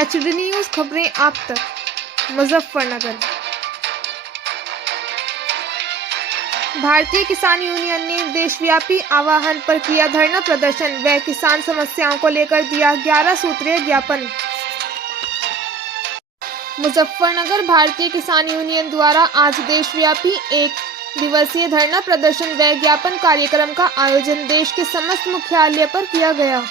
HD news खबरें आप तक। मुजफ्फरनगर। भारतीय किसान यूनियन ने देशव्यापी आह्वान पर किया धरना प्रदर्शन व किसान समस्याओं को लेकर दिया 11 सूत्रीय ज्ञापन। मुजफ्फरनगर भारतीय किसान यूनियन द्वारा आज देशव्यापी एक दिवसीय धरना प्रदर्शन व ज्ञापन कार्यक्रम का आयोजन देश के समस्त मुख्यालय पर किया गया।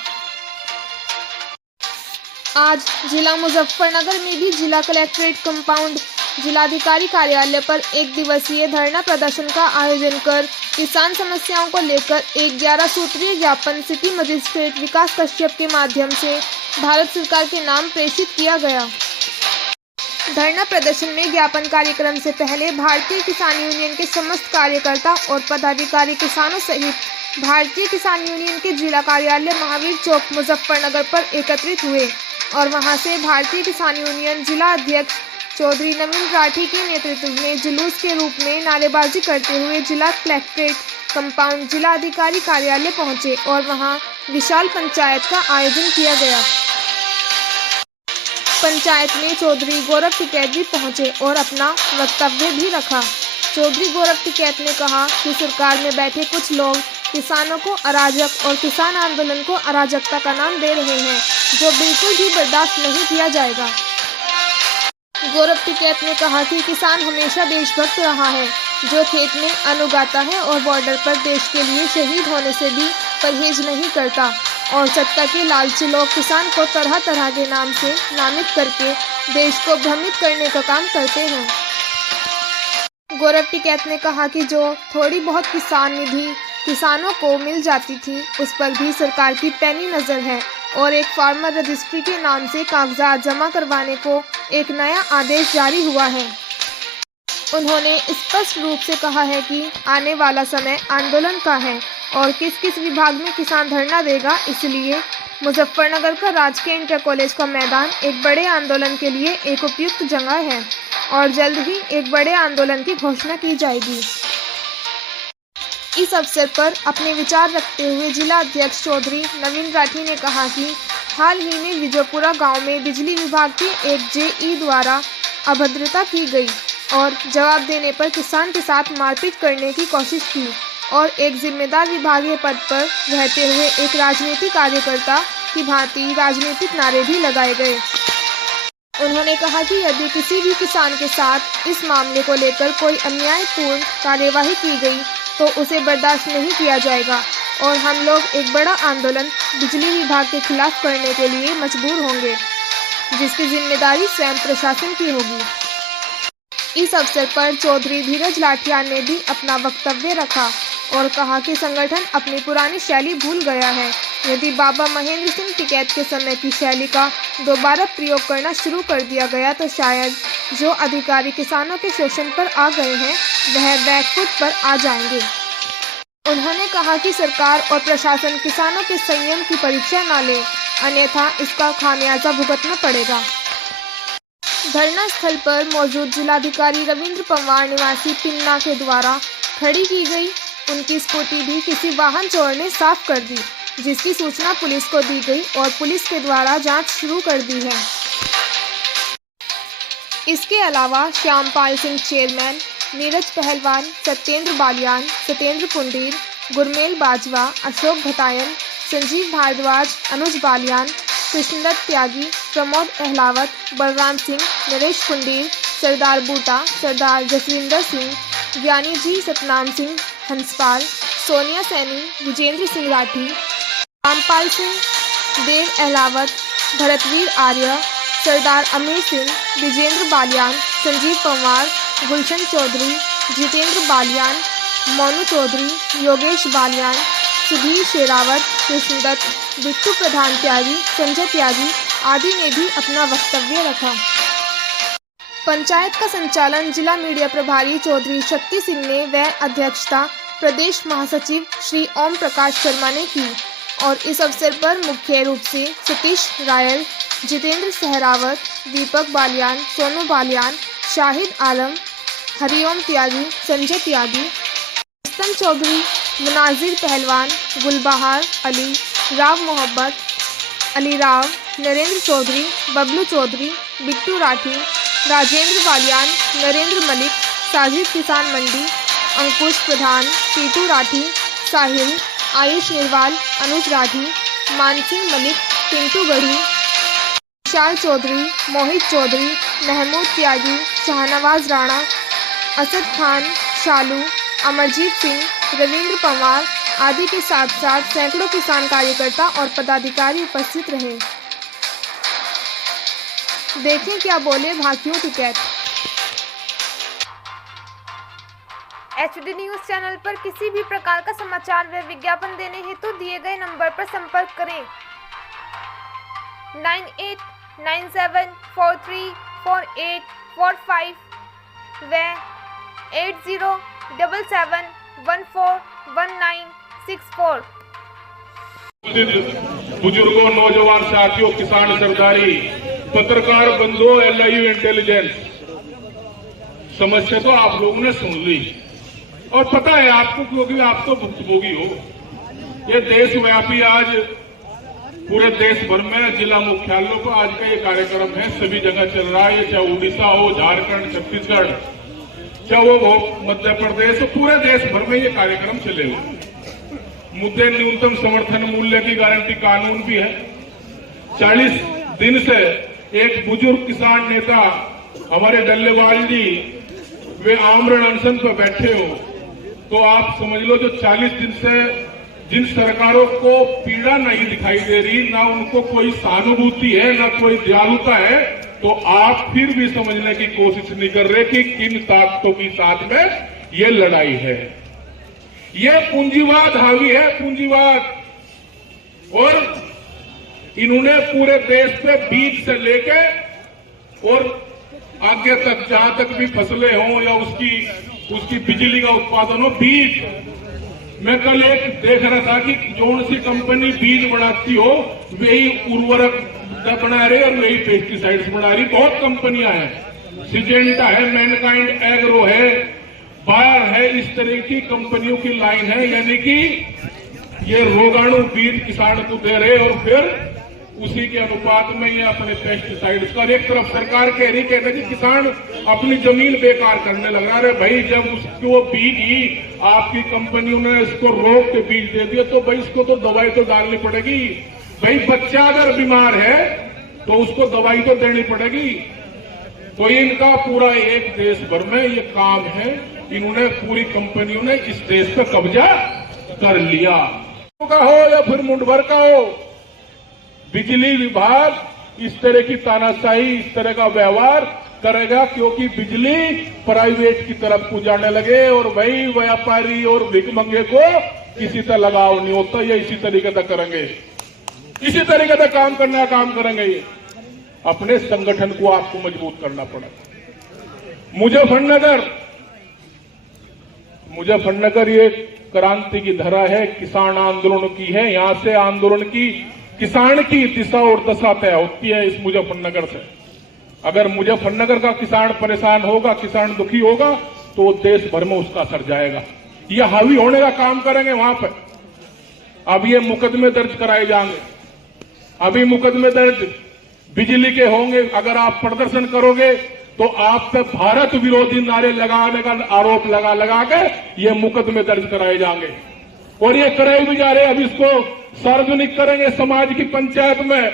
आज जिला मुजफ्फरनगर में भी जिला कलेक्ट्रेट कंपाउंड जिलाधिकारी कार्यालय पर एक दिवसीय धरना प्रदर्शन का आयोजन कर किसान समस्याओं को लेकर एक 11 सूत्रीय ज्ञापन सिटी मजिस्ट्रेट विकास कश्यप के माध्यम से भारत सरकार के नाम प्रेषित किया गया। धरना प्रदर्शन में ज्ञापन कार्यक्रम से पहले भारतीय किसान यूनियन के समस्त कार्यकर्ता और पदाधिकारी किसानों सहित भारतीय किसान यूनियन के जिला कार्यालय महावीर चौक मुजफ्फरनगर पर एकत्रित हुए और वहां से भारतीय किसान यूनियन जिला अध्यक्ष चौधरी नवीन राठी के नेतृत्व में जुलूस के रूप में नारेबाजी करते हुए जिला कलेक्ट्रेट कंपाउंड जिला अधिकारी कार्यालय पहुंचे और वहां विशाल पंचायत का आयोजन किया गया। पंचायत में चौधरी गौरव टिकैत भी पहुंचे और अपना वक्तव्य भी रखा। चौधरी गौरव टिकैत ने कहा कि सरकार में बैठे कुछ लोग किसानों को अराजक और किसान आंदोलन को अराजकता का नाम दे रहे हैं, जो बिल्कुल भी बर्दाश्त नहीं किया जाएगा। गौरव टिकैत ने कहा कि किसान हमेशा देशभक्त रहा है, जो खेत में अन्न उगाता है और बॉर्डर पर देश के लिए शहीद होने से भी परहेज नहीं करता और सत्ता के लालची लोग किसान को तरह तरह के नाम से नामित करके देश को भ्रमित करने का काम करते हैं। गौरव टिकैत ने कहा कि जो थोड़ी बहुत किसान निधि किसानों को मिल जाती थी, उस पर भी सरकार की पैनी नज़र है और एक फार्मर रजिस्ट्री के नाम से कागजात जमा करवाने को एक नया आदेश जारी हुआ है। उन्होंने स्पष्ट रूप से कहा है कि आने वाला समय आंदोलन का है और किस किस विभाग में किसान धरना देगा, इसलिए मुजफ्फरनगर का राजकीय इंटर कॉलेज का मैदान एक बड़े आंदोलन के लिए एक उपयुक्त जगह है और जल्द ही एक बड़े आंदोलन की घोषणा की जाएगी। इस अवसर पर अपने विचार रखते हुए जिला अध्यक्ष चौधरी नवीन राठी ने कहा कि हाल ही में विजयपुरा गांव में बिजली विभाग के एक जेई द्वारा अभद्रता की गई और जवाब देने पर किसान के साथ मारपीट करने की कोशिश की और एक जिम्मेदार विभागीय पद पर रहते हुए एक राजनीतिक कार्यकर्ता की भांति राजनीतिक नारे भी लगाए गए। उन्होंने कहा कि यदि किसी भी किसान के साथ इस मामले को लेकर कोई अन्यायपूर्ण कार्यवाही की गई तो उसे बर्दाश्त नहीं किया जाएगा और हम लोग एक बड़ा आंदोलन बिजली विभाग के खिलाफ करने के लिए मजबूर होंगे, जिसकी जिम्मेदारी स्वयं प्रशासन की होगी। इस अवसर पर चौधरी धीरज लाठिया ने भी अपना वक्तव्य रखा और कहा कि संगठन अपनी पुरानी शैली भूल गया है। यदि बाबा महेंद्र सिंह टिकैत के समय की शैली का दोबारा प्रयोग करना शुरू कर दिया गया तो शायद जो अधिकारी किसानों के शोषण पर आ गए हैं वह बैकफुट पर आ जाएंगे। उन्होंने कहा कि सरकार और प्रशासन किसानों के संयम की परीक्षा न ले, अन्यथा इसका खामियाजा भुगतना पड़ेगा। धरना स्थल पर मौजूद जिलाधिकारी रविंद्र पंवार निवासी पिन्ना के द्वारा खड़ी की गई उनकी स्कूटी भी किसी वाहन चोर ने साफ कर दी, जिसकी सूचना पुलिस को दी गई और पुलिस के द्वारा जांच शुरू कर दी है। इसके अलावा श्यामपाल सिंह चेयरमैन, नीरज पहलवान, सत्येंद्र बालियान, सत्येंद्र पुंडीर, गुरमेल बाजवा, अशोक भतायन, संजीव भारद्वाज, अनुज बालियान, कृष्णदत्त त्यागी, प्रमोद अहलावत, बलराम सिंह, नरेश पुंडीर, सरदार बूटा, सरदार जसविंदर सिंह, ज्ञानी जी सतनाम सिंह हंसपाल, सोनिया सैनी, विजेंद्र सिंह राठी, रामपाल सिंह, देव अहलावत, भरतवीर आर्य, सरदार अमीर सिंह, विजेंद्र बालियान, संजीव पंवार, गुलशन चौधरी, जितेंद्र बालियान, मोनू चौधरी, योगेश बालियान, सुधीर शेरावत, कृष्णदत्त, बिट्टू प्रधान त्यागी, संजय त्यागी आदि ने भी अपना वक्तव्य रखा। पंचायत का संचालन जिला मीडिया प्रभारी चौधरी शक्ति सिंह ने व अध्यक्षता प्रदेश महासचिव श्री ओम प्रकाश शर्मा ने की और इस अवसर पर मुख्य रूप से सतीश रायल, जितेंद्र सहरावत, दीपक बालियान, सोनू बालियान, शाहिद आलम, हरिओम त्यागी, संजय त्यागी, स्तन चौधरी, मुनाजिर पहलवान, गुलबहार अली, राव मोहब्बत, अली राव, नरेंद्र चौधरी, बबलू चौधरी, बिट्टू राठी, राजेंद्र बालियान, नरेंद्र मलिक, साजिद किसान मंडी, अंकुश प्रधान, पीटू राठी, साहिल, आयुष निर्वाल, अनुज राठी, मानसिंह मलिक, पिंटू गढ़ी, विशाल चौधरी, मोहित चौधरी, महमूद त्यागी, शाहनवाज राणा, असद खान, शालू, अमरजीत सिंह, रविंद्र पंवार आदि के साथ साथ सैकड़ों किसान कार्यकर्ता और पदाधिकारी उपस्थित रहे। देखें क्या बोले भाकियों के कैद। HD न्यूज चैनल पर किसी भी प्रकार का समाचार व विज्ञापन देने हेतु दिए गए नंबर पर संपर्क करें 9897434845 व 8077141964। बुजुर्गों, नौजवान साथियों, किसान सरदारी, पत्रकार बंधुओं, LIU इंटेलिजेंस, समस्या तो आप लोगों ने सुन ली और पता है आपको, क्योंकि आप तो भुक्तभोगी हो। ये देशव्यापी आज पूरे देश भर में जिला मुख्यालयों पर आज का ये कार्यक्रम है, सभी जगह चल रहा है। चाहे उड़ीसा हो, झारखंड, छत्तीसगढ़, चाहे वो मध्य प्रदेश, पूरे देश भर में ये कार्यक्रम चले हुए। मुद्दे न्यूनतम समर्थन मूल्य की गारंटी कानून भी है। 40 दिन से एक बुजुर्ग किसान नेता हमारे डल्लेवाल जी वे आमरण अनशन पर बैठे हो, तो आप समझ लो जो 40 दिन से जिन सरकारों को पीड़ा नहीं दिखाई दे रही, ना उनको कोई सहानुभूति है, ना कोई दयालुता है, तो आप फिर भी समझने की कोशिश नहीं कर रहे कि किन ताकतों के साथ में ये लड़ाई है। ये पूंजीवाद हावी है, पूंजीवाद। और इन्होंने पूरे देश पे बीज से लेके और आगे तक, जहां तक भी फसलें हों या उसकी बिजली का उत्पादन हो, बीज। मैं कल एक देख रहा था कि जोन सी कंपनी बीज बनाती हो वही उर्वरक बना रही और वही पेस्टिसाइड्स बना रही। बहुत कंपनियां हैं, सिजेंटा है, मैनकाइंड एग्रो है, बायर है, इस तरह की कंपनियों की लाइन है। यानी कि ये रोगाणु बीज किसान को दे रहे और फिर उसी के अनुपात में ये अपने पेस्टिसाइड्स का। एक तरफ सरकार कह रही, कहते कि किसान अपनी जमीन बेकार करने लग रहा है। भाई जब उसको बीज ही आपकी कंपनियों ने इसको रोक के बीज दे दिया, तो भाई इसको तो दवाई तो डालनी पड़ेगी। भाई बच्चा अगर बीमार है तो उसको दवाई तो देनी पड़ेगी। तो इनका पूरा एक देश भर में ये काम है। इन्होंने पूरी कंपनियों ने इस देश पर कब्जा कर लिया, का हो या फिर मुंडभर का हो। बिजली विभाग इस तरह की तानाशाही, इस तरह का व्यवहार करेगा क्योंकि बिजली प्राइवेट की तरफ को जाने लगे और भाई व्यापारी और भिखमंगे को किसी तरह लगाव नहीं होता। ये इसी तरीके से करेंगे, इसी तरीके से काम करेंगे। ये अपने संगठन को आपको मजबूत करना पड़ेगा। मुजफ्फरनगर ये क्रांति की धरा है, किसान आंदोलन की है। यहां से आंदोलन की, किसान की दिशा और दशा तय होती है इस मुजफ्फरनगर से। अगर मुजफ्फरनगर का किसान परेशान होगा, किसान दुखी होगा, तो देश भर में उसका असर जाएगा। ये हावी होने का काम करेंगे वहां पर। अब ये मुकदमे दर्ज कराए जाएंगे, अभी मुकदमे दर्ज बिजली के होंगे। अगर आप प्रदर्शन करोगे तो आप पे भारत विरोधी नारे लगाने का आरोप लगा के ये मुकदमे दर्ज कराए जाएंगे और ये कराए भी जा रहे हैं। अब इसको सार्वजनिक करेंगे समाज की पंचायत में।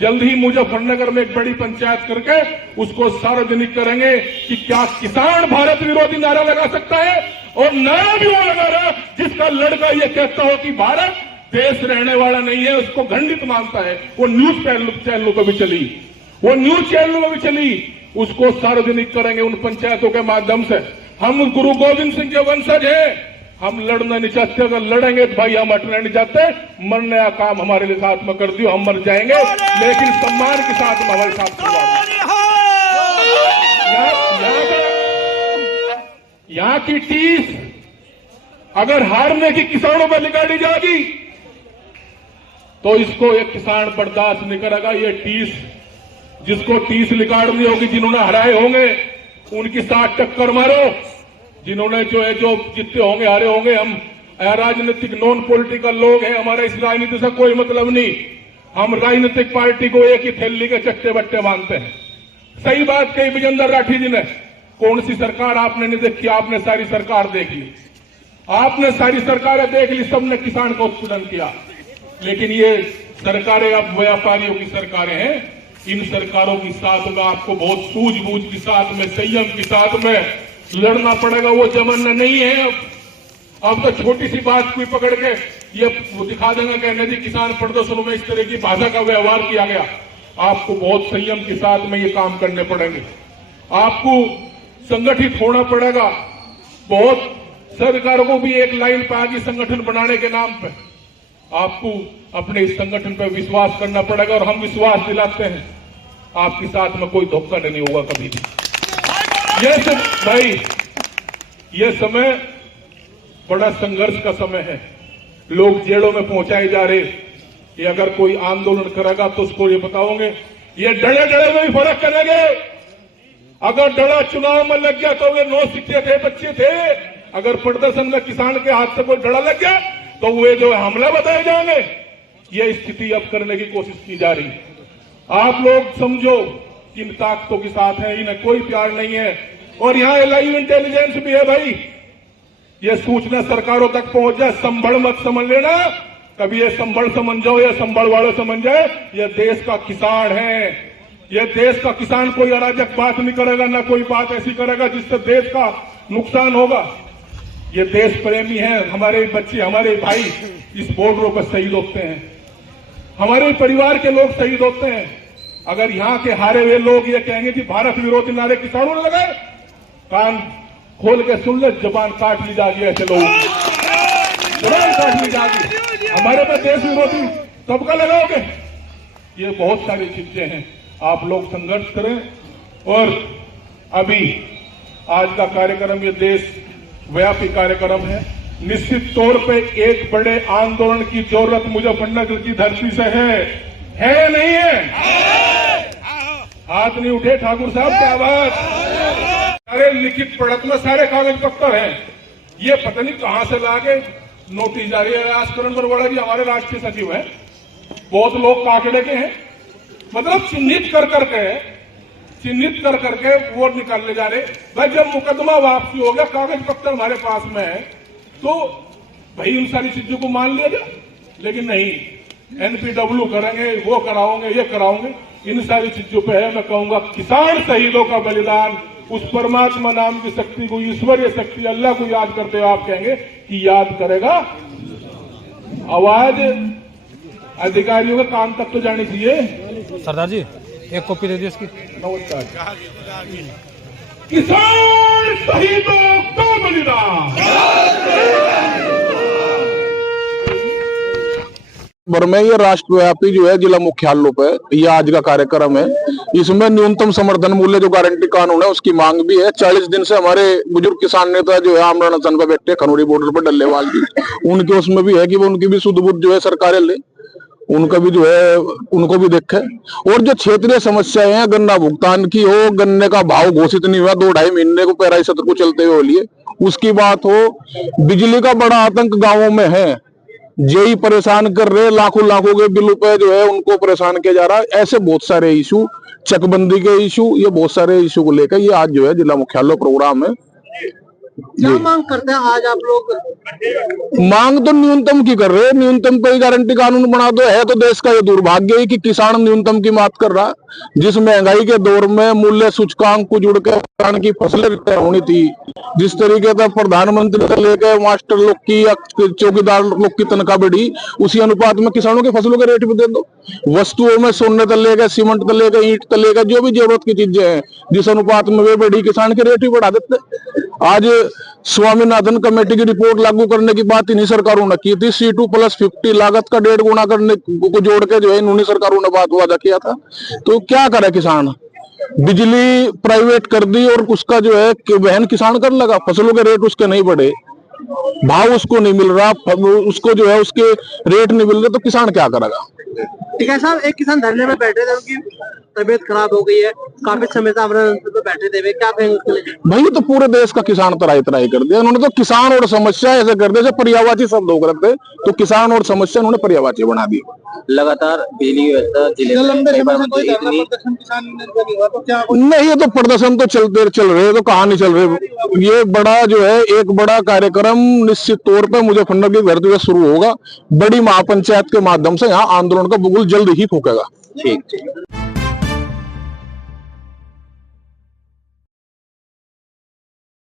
जल्द ही मुजफ्फरनगर में एक बड़ी पंचायत करके उसको सार्वजनिक करेंगे कि क्या किसान भारत विरोधी नारा लगा सकता है। और नारा भी वो लगा रहा जिसका लड़का ये कहता हो कि भारत देश रहने वाला नहीं है, उसको खंडित मानता है। वो न्यूज चैनलों पर भी चली, उसको सार्वजनिक करेंगे उन पंचायतों के माध्यम से। हम गुरु गोविंद सिंह के वंशज हैं, हम लड़ना नहीं चाहते। अगर लड़ेंगे तो भाई हम हटना नहीं चाहते। मरने का काम हमारे लिए साथ में कर दियो, हम मर जाएंगे लेकिन सम्मान के साथ हमारे साथ यहाँ की टीस अगर हारने की किसानों पर निकाली जाएगी तो इसको एक किसान बर्दाश्त नहीं करेगा। ये टीस, जिसको टीस निकालनी होगी, जिन्होंने हराए होंगे उनकी साथ टक्कर मारो। जिन्होंने जो जितने होंगे हारे होंगे। हम राजनीतिक नॉन पॉलिटिकल लोग हैं, हमारा इस राजनीति से कोई मतलब नहीं। हम राजनीतिक पार्टी को एक ही थैली के चट्टे बट्टे मानते हैं। सही बात कही विजेंद्र राठी जी ने, कौन सी सरकार आपने नहीं देखी? आपने सारी सरकार देख ली, आपने सारी सरकारें देख ली, सबने किसान को उत्पीड़न किया। लेकिन ये सरकारें अब व्यापारियों की सरकारें हैं। इन सरकारों की साथ में आपको बहुत सूझबूझ के साथ में, संयम के साथ में लड़ना पड़ेगा। वो जमाना नहीं है अब तो छोटी सी बात कोई पकड़ के ये दिखा देंगे कहने जी किसान प्रदर्शनों में इस तरह की भाषा का व्यवहार किया गया। आपको बहुत संयम के साथ में ये काम करने पड़ेंगे। आपको संगठित होना पड़ेगा। बहुत सरकारों को भी एक लाइन पे आगे संगठन बनाने के नाम पे आपको अपने इस संगठन पर विश्वास करना पड़ेगा, और हम विश्वास दिलाते हैं आपके साथ में कोई धोखा नहीं होगा कभी भी। ये सब भाई, ये समय बड़ा संघर्ष का समय है। लोग जेलों में पहुंचाए जा रहे। ये अगर कोई आंदोलन करेगा तो उसको ये बताओगे, ये डरे डरे में भी फर्क करेंगे। अगर डरा चुनाव में लग गया तो वे 9 सिक्के थे, बच्चे थे। अगर प्रदर्शन में किसान के हाथ से कोई डरा लग गया तो वे जो हमला बताए जाएंगे। ये स्थिति अब करने की कोशिश की जा रही है। आप लोग समझो कि इन ताकतों के साथ है, इन्हें कोई प्यार नहीं है। और यहां लाइव इंटेलिजेंस भी है भाई। ये सूचना सरकारों तक पहुंच जाए, संभल मत समझ लेना। कभी ये संभल समझ जाओ या संभल वाले समझ जाए, ये देश का किसान है। ये देश का किसान कोई अराजक बात नहीं करेगा, ना कोई बात ऐसी करेगा जिससे देश का नुकसान होगा। ये देश प्रेमी है। हमारे बच्चे, हमारे भाई इस बॉर्डरों पर शहीद होते हैं। हमारे परिवार के लोग शहीद होते हैं। अगर यहां के हारे हुए लोग ये कहेंगे कि भारत विरोधी नारे किसानों ने लगाए, कान खोल के सुन ले, जबान काट ली जाएगी। ऐसे लोगों की जबान काट ली जाएगी। हमारे पे देश विरोधी सबका लगाओगे। ये बहुत सारी चीजें हैं। आप लोग संघर्ष करें। और अभी आज का कार्यक्रम ये देश व्यापी कार्यक्रम है। निश्चित तौर पे एक बड़े आंदोलन की जरूरत मुजफ्फरनगर की धरती से है नहीं है? हाथ नहीं उठे ठाकुर साहब, क्या बात? सारे लिखित पढ़त में सारे कागज पत्तर हैं। ये पता नहीं कहां से लाके नोटिस जारी है। आजकरण बरवाड़ा जी हमारे राष्ट्रीय सचिव हैं, बहुत लोग काकड़े के हैं। मतलब चिन्हित कर करके वोट निकालने जा रहे। भाई जब मुकदमा वापसी हो गया, कागज पत्तर हमारे पास में है, तो भाई उन सारी चीजों को मान लिया जाए। लेकिन नहीं, एनपीडब्ल्यू करेंगे, वो कराओगे, ये कराओगे। इन सारी चीजों पे है। मैं कहूंगा किसान शहीदों का बलिदान, उस परमात्मा नाम की शक्ति को, ईश्वरीय शक्ति अल्लाह को याद करते हुए आप कहेंगे कि याद करेगा। आवाज अधिकारियों के कान तक तो जानी चाहिए। सरदार जी एक कॉपी दे दी इसकी। नमस्कार। किसान शहीदों का बलिदान। भर में ये राष्ट्रव्यापी जो है जिला मुख्यालयों पे ये आज का कार्यक्रम है। इसमें न्यूनतम समर्थन मूल्य जो गारंटी कानून है उसकी मांग भी है। 40 दिन से हमारे बुजुर्ग किसान नेता जो है आमरण अनशन पे बैठे खनौरी बॉर्डर पर डल्लेवाल जी, उनके उसमें भी है कि वो उनकी भी सुध बुध जो है सरकारें ले, उनका भी जो है उनको भी देखे। और जो क्षेत्रीय समस्याएं हैं, गन्ना भुगतान की हो, गन्ने का भाव घोषित नहीं हुआ 2-2.5 महीने को पेराई सत्र को चलते हुए लिए, उसकी बात हो। बिजली का बड़ा आतंक गांवों में है, जेई परेशान कर रहे, लाखों के बिलों पे जो है उनको परेशान किया जा रहा है। ऐसे बहुत सारे इशू, चकबंदी के इशू, ये बहुत सारे इशू को लेकर ये आज जो है जिला मुख्यालय प्रोग्राम है। क्या मांग करते हैं आज आप लोग? मांग तो न्यूनतम की कर रहे हैं। न्यूनतम पर गारंटी कानून बना दो। है तो देश का ये दुर्भाग्य है कि किसान न्यूनतम की बात कर रहा, जिस महंगाई के दौर में मूल्य सूचकांक को जुड़ के किसान की फसलें तय होनी थी, जिस तरीके से प्रधानमंत्री से लेकर मास्टर लोग की या चौकीदार लोग की तनख्वाह बढ़ी, उसी अनुपात में किसानों के फसलों के रेट भी दे दो। वस्तुओं में सोने से लेकर सीमेंट से लेकर ईंट से लेकर जो भी जरूरत की चीजें हैं, जिस अनुपात में वे बढ़ी, किसान के रेट भी बढ़ा देते। आज स्वामीनाथन कमेटी की रिपोर्ट लागू करने की बात इन्हीं सरकारों ने की थी। C2+50 लागत का 1.5 गुना करने को जोड़ के जो है इन्होंने सरकारों ने बात वादा किया था। तो क्या करे किसान? बिजली प्राइवेट कर दी और उसका जो है वहन किसान कर लगा। फसलों के रेट उसके नहीं बढ़े, भाव उसको नहीं मिल रहा, उसको जो है उसके रेट नहीं मिल रहे, तो किसान क्या करेगा? ठीक है साहब, एक किसान धरने में बैठे थे, उनकी तबीयत खराब हो गई है, काफी समय से आमरण अनशन पे बैठे थे, क्या कहेंगे उसके लिए? भाई तो पूरे देश का किसान तराई कर दिया उन्होंने। तो किसान और समस्या ऐसे कर दिया जैसे पर्यायवाची शब्द हो करते, तो किसान और समस्या उन्होंने पर्यायवाची बना दी। लगातार बिजली व्यवस्था जिले में कई बार मंत्री इतनी नहीं, ये तो प्रदर्शन तो चल रहे, तो कहाँ नहीं चल रहे। ये बड़ा जो है एक बड़ा कार्यक्रम निश्चित तौर पे मुजफ्फरनगर की धरती से शुरू होगा। बड़ी महापंचायत के माध्यम से यहाँ आंदोलन का बुगुल जल्द ही फूकेगा। ठीक।